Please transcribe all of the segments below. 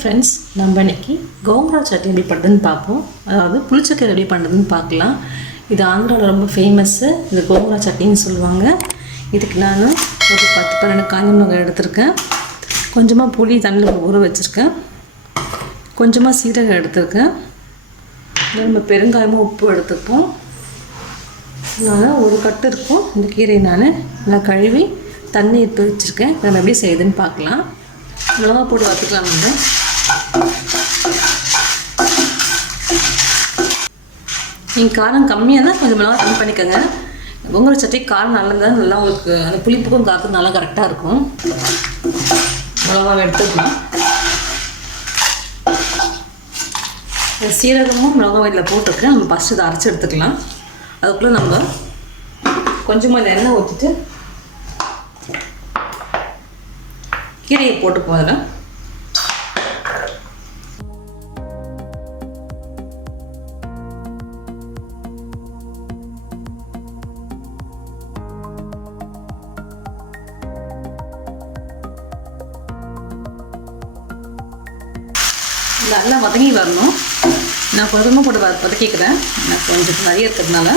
Friends, நம்ம இன்னைக்கு கோங்குரா சட்னி எப்படி பண்ணுறதுன்னு பார்ப்போம். அதாவது புளிச்சக்கீரை எப்படி பண்ணுறதுன்னு பார்க்கலாம். இது ஆந்திராவில் ரொம்ப ஃபேமஸ்ஸு. இது கோங்குரா சட்னின்னு சொல்லுவாங்க. இதுக்கு நான் ஒரு 10-12 காஞ்ச மிளகாய் எடுத்திருக்கேன். கொஞ்சமாக புளி தண்ணியில் ஊற வச்சுருக்கேன். கொஞ்சமாக சீரகம் எடுத்திருக்கேன். நம்ம பெருங்காயமும் உப்பு எடுத்துப்போம். நான் ஒரு கட்டு இருக்கும். இந்த கீரையை நான் நல்லா கழுவி தண்ணி எடுத்து வச்சுருக்கேன். நம்ம எப்படி செய்யுதுன்னு பார்க்கலாம். மிளகா போட்டு வறுத்துக்கலாம். நீங்கள் காரம் கம்மியாக தான் கொஞ்சம் மிளகா கம்மி பண்ணிக்கோங்க. கோங்குரா சட்னி காரம் நல்லதாக நல்லா உங்களுக்கு அந்த புளிப்புக்கும் காரத்துக்கும் நல்லா கரெக்டாக இருக்கும். மிளகாவை எடுத்துக்கலாம். சீரகமும் மிளகா இதில் போட்டுருக்கேன். நம்ம ஃபஸ்ட்டு இதை அரைச்சி எடுத்துக்கலாம். அதுக்குள்ளே நம்ம கொஞ்சமாக இந்த எண்ணெய் ஊற்றிட்டு கீரையை போட்டுப்போம். அதில் நல்லா வதங்கி வரணும். நான் கொஞ்சமாக போட்டு வதக்கிக்கிறேன். நான் கொஞ்சம் நிறைய இருக்கிறதுனால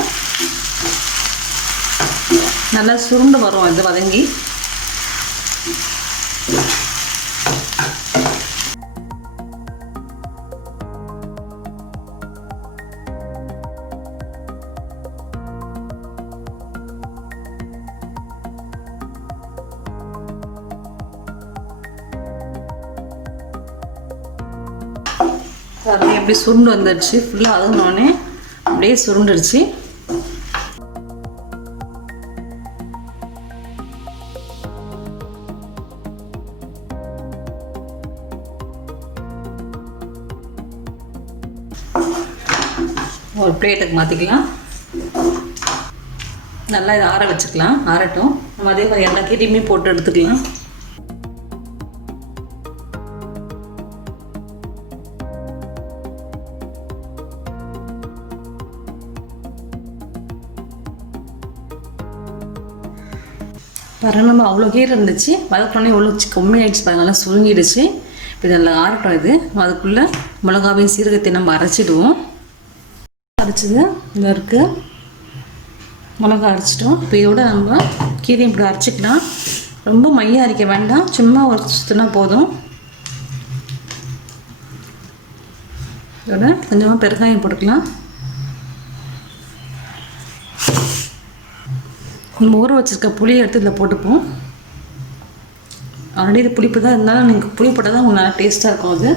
நல்லா சுருண்டு வரும். இது வதங்கி எப்படி சுருண்டு வந்துடுச்சு. ஃபுல்லாக அதுனோடனே அப்படியே சுருண்டுடுச்சு. ஒரு பிளேட்டுக்கு மாற்றிக்கலாம். நல்லா இதை ஆற வச்சுக்கலாம். ஆறட்டும். நம்ம அதே மாதிரி எல்லா கீரையுமே போட்டு எடுத்துக்கலாம். பாருங்கள், நம்ம அவ்வளோ கீரை இருந்துச்சு. வதக்கணுன்னே எவ்வளோ கம்மியாகிடுச்சு பாருங்கள். நல்லா சுருங்கிடுச்சு. இப்போ இதெல்லாம் ஆறட்டும். இது அதுக்குள்ளே மிளகாவையும் சீரகத்தையும் நம்ம அரைச்சிடுவோம். அரைச்சது இந்த இருக்குது. மிளகா அரைச்சிட்டோம். இப்போ இதோட நம்ம கீரையும் இப்படி அரைச்சிக்கலாம். ரொம்ப மையாக அரைக்க வேண்டாம். சும்மா ஒரு சுற்றினா போதும். இதோட கொஞ்சமாக பெருங்காயம் போட்டுக்கலாம். நம்ம ஊற வச்சுருக்க புளியை எடுத்து இதில் போட்டுப்போம். ஆல்ரெடி இது புளிப்பு தான் இருந்தாலும் நீங்கள் புளி போட்டால் தான் உங்களுக்கு நல்லா டேஸ்ட்டாக இருக்கும். அது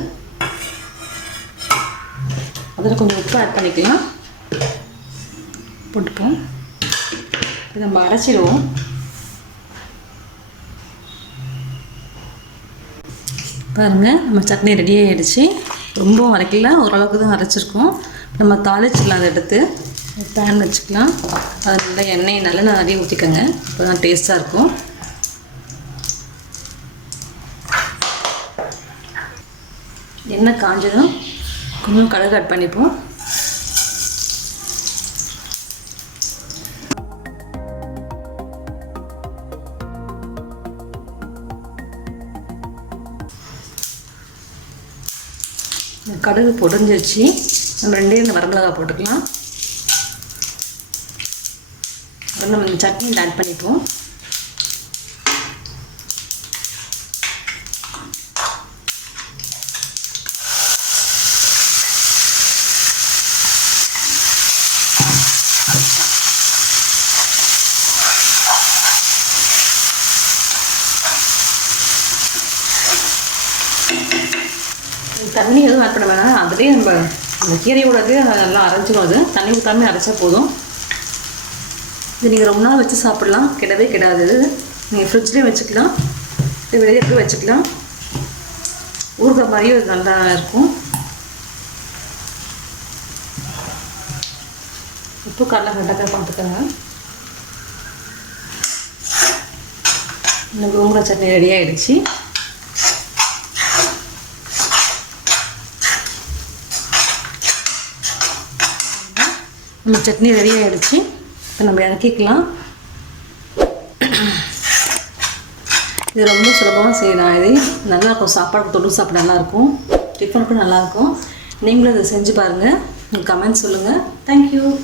அதில் கொஞ்சம் உப்பு ஆட் பண்ணிக்கலாம். போட்டுப்போம். இது நம்ம அரைச்சிடுவோம். பாருங்கள், நம்ம சட்னி ரெடி ஆகிடுச்சு. ரொம்பவும் அரைக்கல, ஓரளவுக்கு தான் அரைச்சிருக்கோம். நம்ம தாளிச்சிடலாம். அதை எடுத்து பேன் வச்சுக்கலாம். அது நல்லா எண்ணெய் நல்லா நிறைய ஊற்றிக்கோங்க. அப்போ தான் டேஸ்ட்டாக இருக்கும். எண்ணெய் காஞ்சதும் கொஞ்சம் கடுகு ஆட் பண்ணிப்போம். கடுகு பொடிஞ்சிருச்சு. நம்ம 2 வரமிளகா போட்டுக்கலாம். நம்ம இந்த சட்னியில் ஆட் பண்ணிப்போம். தண்ணி எதுவும் ஆட் பண்ண வேணாம். அதுலேயே நம்ம இந்த கீரையோடது நல்லா அரைச்சிடும். அது தண்ணி ஊற்றாமல் அரைச்சா போதும். இது நீங்கள் ரொம்ப நாள் வச்சு சாப்பிட்லாம். கெடவே கெடாது. நீங்கள் ஃப்ரிட்ஜ்லேயும் வச்சுக்கலாம். இது வெளியே போய் வச்சுக்கலாம். ஊறுகாய் மாதிரியும் இது நல்லா இருக்கும். உப்பு காரெலாம் கரெக்டாக பார்த்துக்கோங்க. இந்த கோங்குரா சட்னி ரெடி ஆகிடுச்சு. நம்ம சட்னி ரெடி ஆகிடுச்சு. இப்போ நம்ம இறக்கிக்கலாம். இது ரொம்ப சுலபமாக செய்யலாம். இது நல்லாயிருக்கும். சாப்பாடு தொட்டு சாப்பிட நல்லாயிருக்கும். டிஃபனுக்கும் நல்லாயிருக்கும். நீங்களும் இதை செஞ்சு பாருங்கள். கமெண்ட் சொல்லுங்கள். தேங்க்யூ.